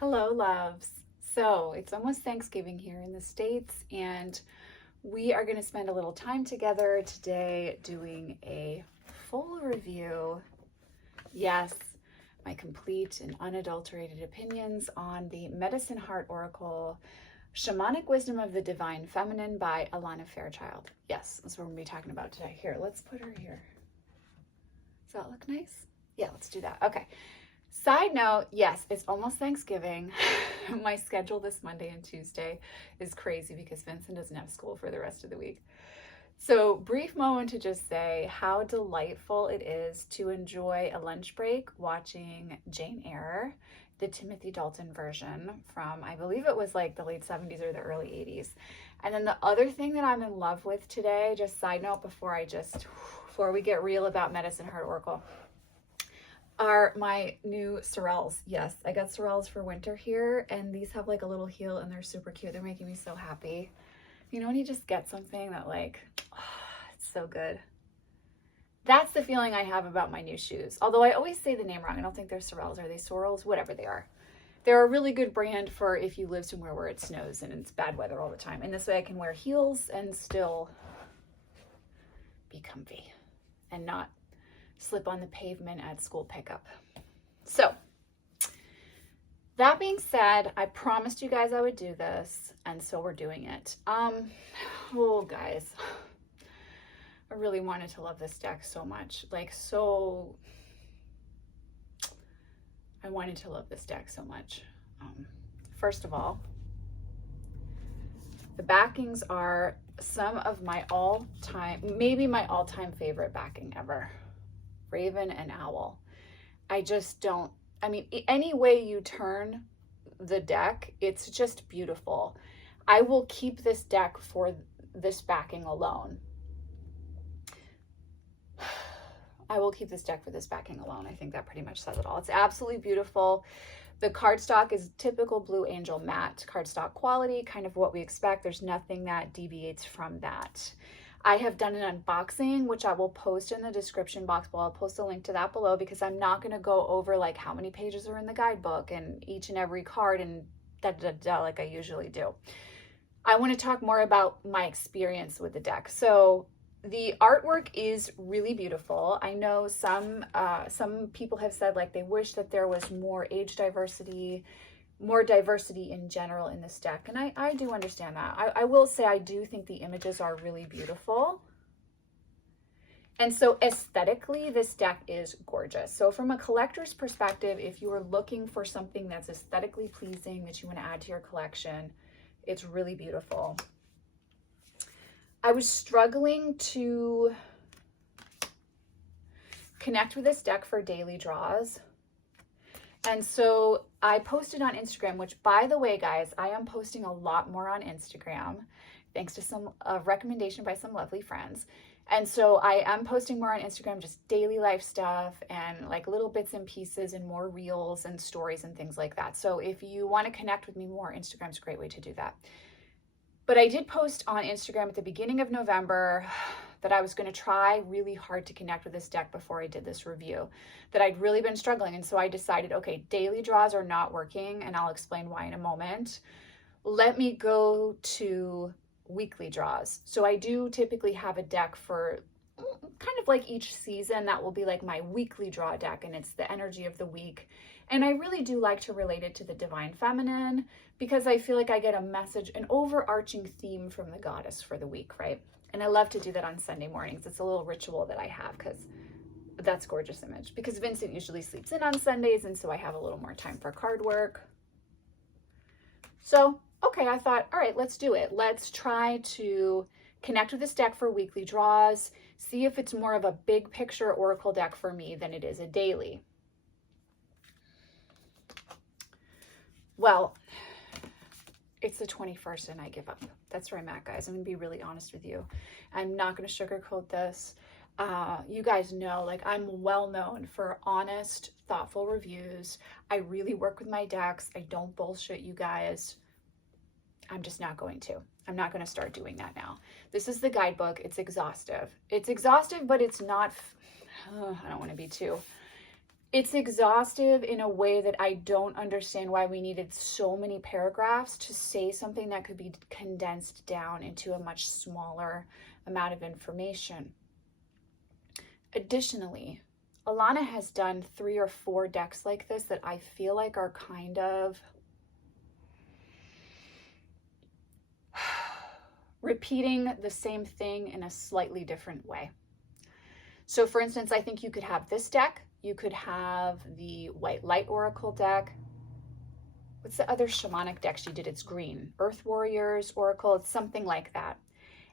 Hello, loves. So it's almost Thanksgiving here in the States, and we are going to spend a little time together today doing a full review. Yes, my complete and unadulterated opinions on the Medicine Heart Oracle Shamanic Wisdom of the Divine Feminine by Alana Fairchild. Yes, that's what we're going to be talking about today. Here, let's put her here. Does that look nice? Yeah, let's do that. Okay. Side note, yes, it's almost Thanksgiving. My schedule this Monday and Tuesday is crazy because Vincent doesn't have school for the rest of the week. So, brief moment to just say how delightful it is to enjoy a lunch break watching Jane Eyre, the Timothy Dalton version from, I believe it was like the late 70s or the early 80s. And then the other thing that I'm in love with today, just side note before we get real about Medicine Heart Oracle, are my new sorrels. Yes, I got sorrels for winter here, and these have like a little heel and they're super cute. They're making me so happy. You know when you just get something that like, oh, it's so good. That's the feeling I have about my new shoes. Although I always say the name wrong. I don't think they're sorrels. Are they sorrels? Whatever they are. They're a really good brand for if you live somewhere where it snows and it's bad weather all the time. And this way I can wear heels and still be comfy and not slip on the pavement at school pickup. So that being said, I promised you guys I would do this, and so we're doing it. Oh guys, I really wanted to love this deck so much. I wanted to love this deck so much. First of all, the backings are some of my all-time, maybe my all-time favorite backing ever. Raven and Owl. Any way you turn the deck, it's just beautiful. I will keep this deck for this backing alone. I think that pretty much says it all. It's absolutely beautiful. The cardstock is typical Blue Angel matte cardstock quality, kind of what we expect. There's nothing that deviates from that. I have done an unboxing, which I will post in the description box below. I'll post a link to that below because I'm not going to go over like how many pages are in the guidebook and each and every card and like I usually do. I want to talk more about my experience with the deck. So the artwork is really beautiful. I know some people have said like they wish that there was more age diversity, more diversity in general in this deck. And I do understand that. I will say I do think the images are really beautiful. And so aesthetically, this deck is gorgeous. So from a collector's perspective, if you are looking for something that's aesthetically pleasing that you want to add to your collection, it's really beautiful. I was struggling to connect with this deck for daily draws. And so I posted on Instagram, which by the way, guys, I am posting a lot more on Instagram, thanks to some recommendation by some lovely friends. And so I am posting more on Instagram, just daily life stuff and like little bits and pieces and more reels and stories and things like that. So if you want to connect with me more, Instagram's a great way to do that. But I did post on Instagram at the beginning of November that I was going to try really hard to connect with this deck before I did this review, that I'd really been struggling. And so I decided, okay, daily draws are not working, and I'll explain why in a moment. Let me go to weekly draws. So I do typically have a deck for kind of like each season that will be like my weekly draw deck, and it's the energy of the week. And I really do like to relate it to the divine feminine because I feel like I get a message, an overarching theme from the goddess for the week, right? And I love to do that on Sunday mornings. It's a little ritual that I have because that's a gorgeous image. Because Vincent usually sleeps in on Sundays, and so I have a little more time for card work. So, okay, I thought, all right, let's do it. Let's try to connect with this deck for weekly draws, see if it's more of a big picture oracle deck for me than it is a daily. Well, it's the 21st and I give up. That's where I'm at, guys. I'm going to be really honest with you. I'm not going to sugarcoat this. You guys know, like, I'm well known for honest, thoughtful reviews. I really work with my decks. I don't bullshit you guys. I'm just not going to. I'm not going to start doing that now. This is the guidebook. It's exhaustive. It's exhaustive, but it's not, I don't want to be too. It's exhaustive in a way that I don't understand why we needed so many paragraphs to say something that could be condensed down into a much smaller amount of information. Additionally, Alana has done 3 or 4 decks like this that I feel like are kind of repeating the same thing in a slightly different way. So for instance, I think you could have this deck. You could have the White Light Oracle deck. What's the other shamanic deck she did? It's green. Earth Warriors Oracle. It's something like that.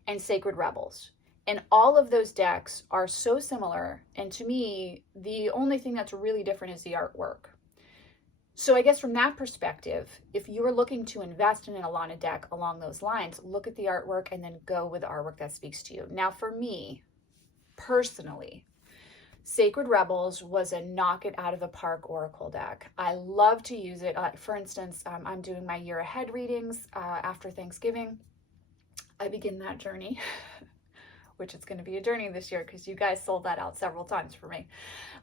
And Sacred Rebels. And all of those decks are so similar. And to me, the only thing that's really different is the artwork. So I guess from that perspective, if you are looking to invest in an Alana deck along those lines, look at the artwork and then go with the artwork that speaks to you. Now for me, personally, Sacred Rebels was a knock it out of the park Oracle deck. I love to use it. For instance, I'm doing my year ahead readings after Thanksgiving. I begin that journey, which is going to be a journey this year because you guys sold that out several times for me.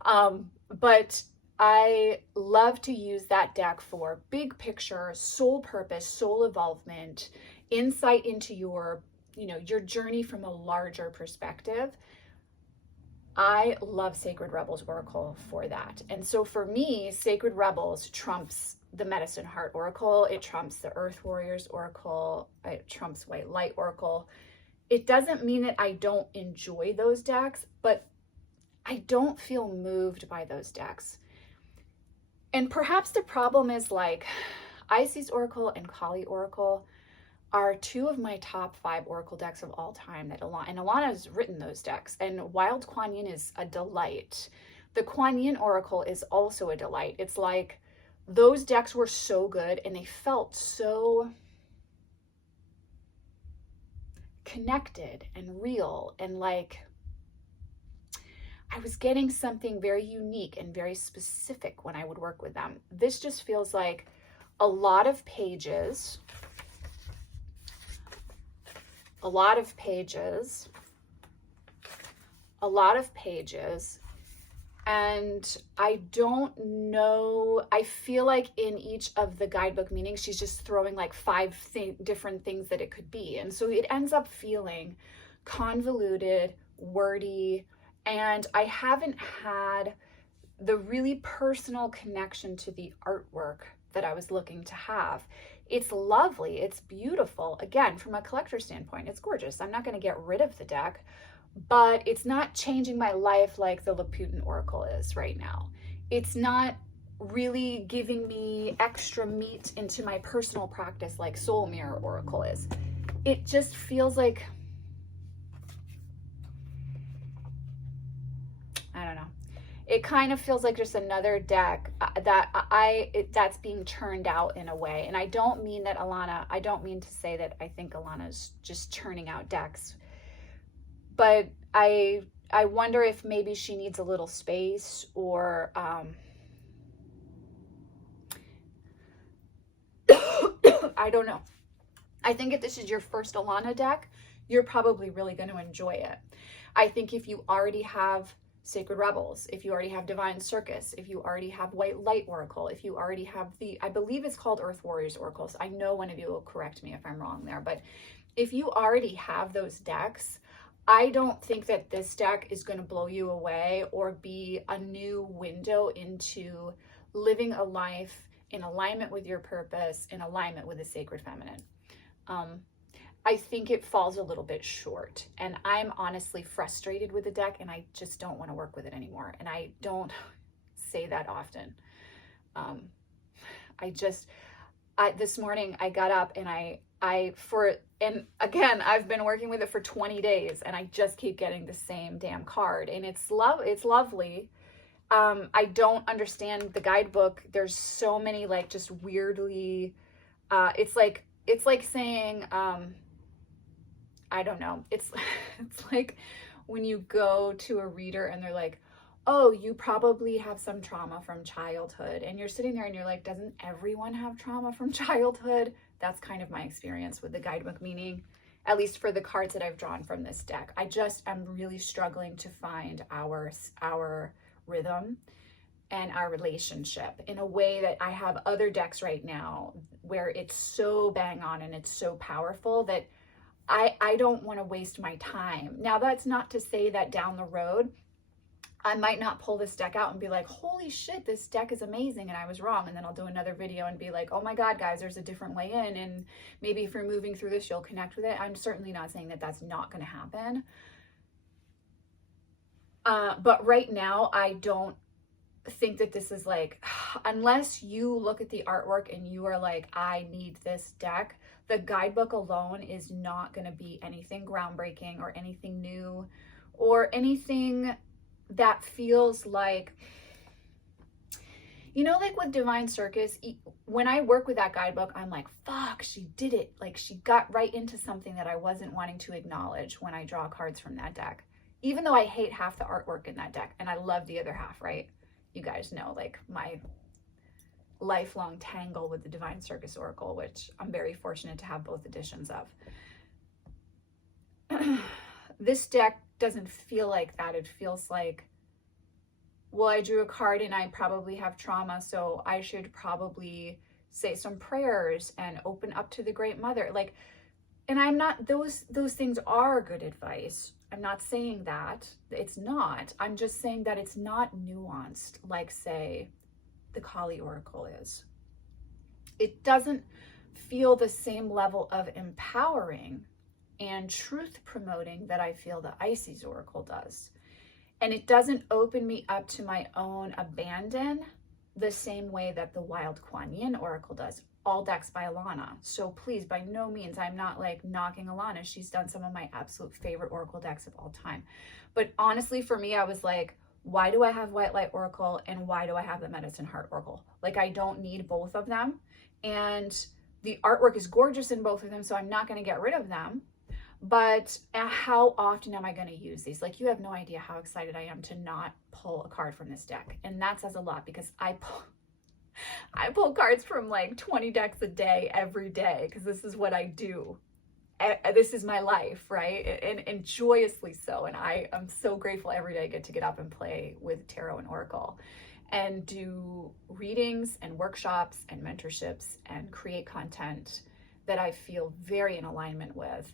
But I love to use that deck for big picture, soul purpose, soul involvement, insight into your journey from a larger perspective. I love Sacred Rebels Oracle for that. And so for me, Sacred Rebels trumps the Medicine Heart Oracle. It trumps the Earth Warriors Oracle. It trumps White Light Oracle. It doesn't mean that I don't enjoy those decks, but I don't feel moved by those decks. And perhaps the problem is like Isis Oracle and Kali Oracle are 2 of my top 5 Oracle decks of all time that Alana's written those decks. And Wild Kuan Yin is a delight. The Kuan Yin Oracle is also a delight. It's like those decks were so good and they felt so connected and real, and like I was getting something very unique and very specific when I would work with them. This just feels like a lot of pages, and I don't know, I feel like in each of the guidebook meanings, she's just throwing like 5 different things that it could be. And so it ends up feeling convoluted, wordy, and I haven't had the really personal connection to the artwork that I was looking to have. It's lovely, it's beautiful. Again, from a collector standpoint, it's gorgeous. I'm not going to get rid of the deck, but it's not changing my life like the Laputan Oracle is right now. It's not really giving me extra meat into my personal practice like Soul Mirror Oracle is. It just feels like, I don't know. It kind of feels like just another deck that's being churned out in a way. And I don't mean that I don't mean to say that I think Alana's just churning out decks, but I wonder if maybe she needs a little space, or I don't know. I think if this is your first Alana deck, you're probably really going to enjoy it. I think if you already have Sacred Rebels, if you already have Divine Circus, if you already have White Light Oracle, if you already have I believe it's called Earth Warriors Oracle. So I know one of you will correct me if I'm wrong there, but if you already have those decks, I don't think that this deck is going to blow you away or be a new window into living a life in alignment with your purpose, in alignment with the sacred feminine. I think it falls a little bit short, and I'm honestly frustrated with the deck, and I just don't want to work with it anymore. And I don't say that often. This morning I got up and and again, I've been working with it for 20 days and I just keep getting the same damn card, and it's lovely. I don't understand the guidebook. There's so many like just weirdly, it's like saying, I don't know. It's like when you go to a reader and they're like, oh, you probably have some trauma from childhood. And you're sitting there and you're like, doesn't everyone have trauma from childhood? That's kind of my experience with the guidebook meaning, at least for the cards that I've drawn from this deck. I just am really struggling to find our rhythm. and our relationship in a way that I have other decks right now where it's so bang on and it's so powerful that I don't want to waste my time. Now, that's not to say that down the road, I might not pull this deck out and be like, holy shit, this deck is amazing and I was wrong. And then I'll do another video and be like, oh my God, guys, there's a different way in. And maybe if you're moving through this, you'll connect with it. I'm certainly not saying that that's not going to happen. But right now, I don't think that this is like, unless you look at the artwork and you are like, I need this deck, the guidebook alone is not going to be anything groundbreaking or anything new or anything that feels like, you know, like with Divine Circus, when I work with that guidebook, I'm like, fuck, she did it. Like she got right into something that I wasn't wanting to acknowledge when I draw cards from that deck, even though I hate half the artwork in that deck and I love the other half, right? You guys know, like my lifelong tangle with the Divine Circus Oracle, which I'm very fortunate to have both editions of. This deck doesn't feel like that. It feels like, well, I drew a card and I probably have trauma, so I should probably say some prayers and open up to the Great Mother. Like, and I'm not, those things are good advice. I'm not saying that. It's not. I'm just saying that it's not nuanced like, say, the Kali Oracle is. It doesn't feel the same level of empowering and truth promoting that I feel the Isis Oracle does. And it doesn't open me up to my own abandon the same way that the Wild Kuan Yin Oracle does. All decks by Alana. So please, by no means, I'm not like knocking Alana. She's done some of my absolute favorite Oracle decks of all time. But honestly, for me, I was like, why do I have White Light Oracle and why do I have the Medicine Heart Oracle? Like, I don't need both of them. And the artwork is gorgeous in both of them, so I'm not going to get rid of them. But how often am I going to use these? Like, you have no idea how excited I am to not pull a card from this deck. And that says a lot because I pull cards from like 20 decks a day, every day, because this is what I do. This is my life, right? And joyously so. And I am so grateful every day I get to get up and play with Tarot and Oracle and do readings and workshops and mentorships and create content that I feel very in alignment with.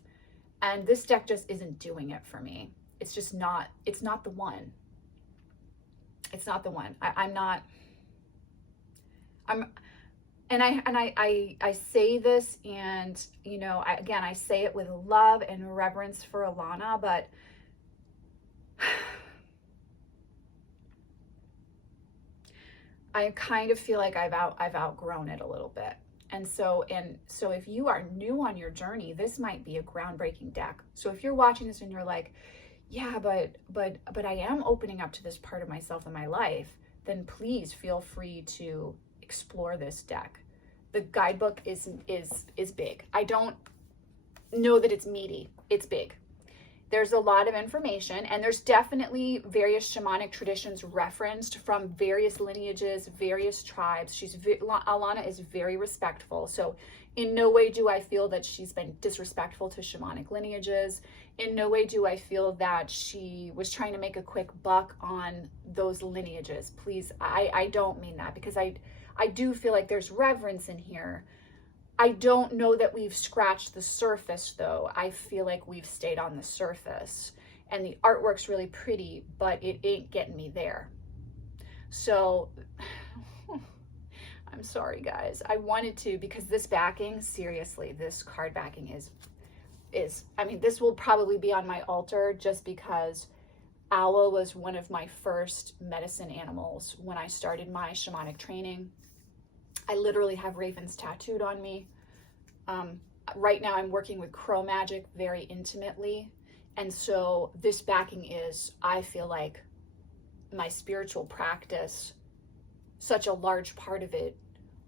And this deck just isn't doing it for me. It's just not, it's not the one. It's not the one. I say this, and you know, I say it with love and reverence for Alana, but I kind of feel like I've outgrown it a little bit. And so if you are new on your journey, this might be a groundbreaking deck. So if you're watching this and you're like, yeah, but I am opening up to this part of myself in my life, then please feel free to explore this deck. The guidebook is big. I don't know that it's meaty. It's big. There's a lot of information, and there's definitely various shamanic traditions referenced from various lineages, various tribes. Alana is very respectful. So in no way do I feel that she's been disrespectful to shamanic lineages. In no way do I feel that she was trying to make a quick buck on those lineages. Please, I don't mean that, because I do feel like there's reverence in here. I don't know that we've scratched the surface, though. I feel like we've stayed on the surface, and the artwork's really pretty, but it ain't getting me there. So I'm sorry, guys. I wanted to, because this backing, seriously, this card backing is, I mean, this will probably be on my altar just because owl was one of my first medicine animals when I started my shamanic training. I literally have ravens tattooed on me. Right now I'm working with crow magic very intimately. And so this backing is, I feel like, my spiritual practice, such a large part of it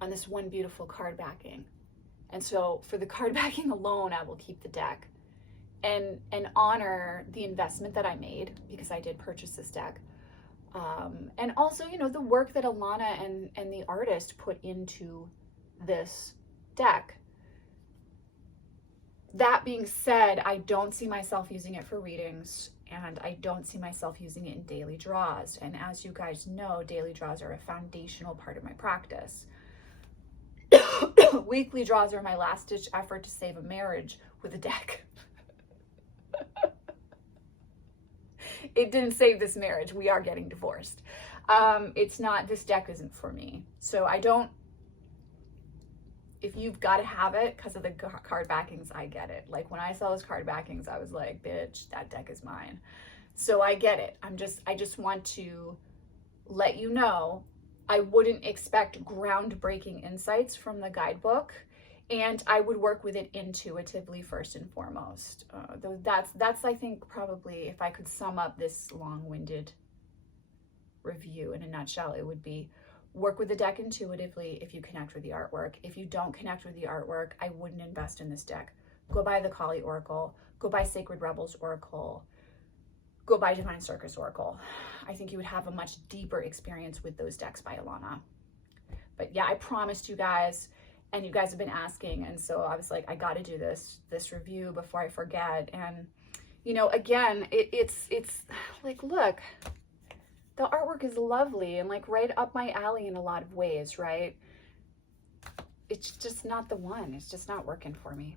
on this one beautiful card backing. And so for the card backing alone, I will keep the deck and honor the investment that I made, because I did purchase this deck. And also, you know, the work that Alana and the artist put into this deck. That being said, I don't see myself using it for readings, and I don't see myself using it in daily draws. And as you guys know, daily draws are a foundational part of my practice. Weekly draws are my last-ditch effort to save a marriage with a deck. It didn't save this marriage. We are getting divorced. It's not, this deck isn't for me. So I don't, if you've got to have it because of the card backings, I get it. Like when I saw those card backings, I was like, bitch, that deck is mine. So I get it. I just want to let you know, I wouldn't expect groundbreaking insights from the guidebook, and I would work with it intuitively first and foremost. That's I think probably, if I could sum up this long-winded review in a nutshell, it would be work with the deck intuitively if you connect with the artwork. If you don't connect with the artwork, I wouldn't invest in this deck. Go buy the Kali Oracle, go buy Sacred Rebels Oracle, go buy Divine Circus Oracle. I think you would have a much deeper experience with those decks by Alana. But yeah, I promised you guys, and you guys have been asking, and so I was like, I got to do this review before I forget. And you know, again, it's like, look, the artwork is lovely and like right up my alley in a lot of ways, right? It's just not the one. It's just not working for me.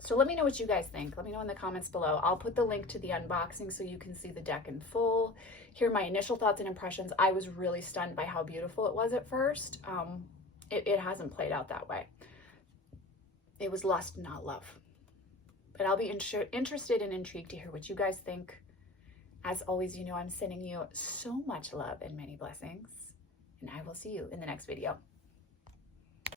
So let me know what you guys think. Let me know in the comments below. I'll put the link to the unboxing so you can see the deck in full. Hear my initial thoughts and impressions. I was really stunned by how beautiful it was at first. It hasn't played out that way. It was lust, not love. But I'll be interested and intrigued to hear what you guys think. As always, you know I'm sending you so much love and many blessings, and I will see you in the next video.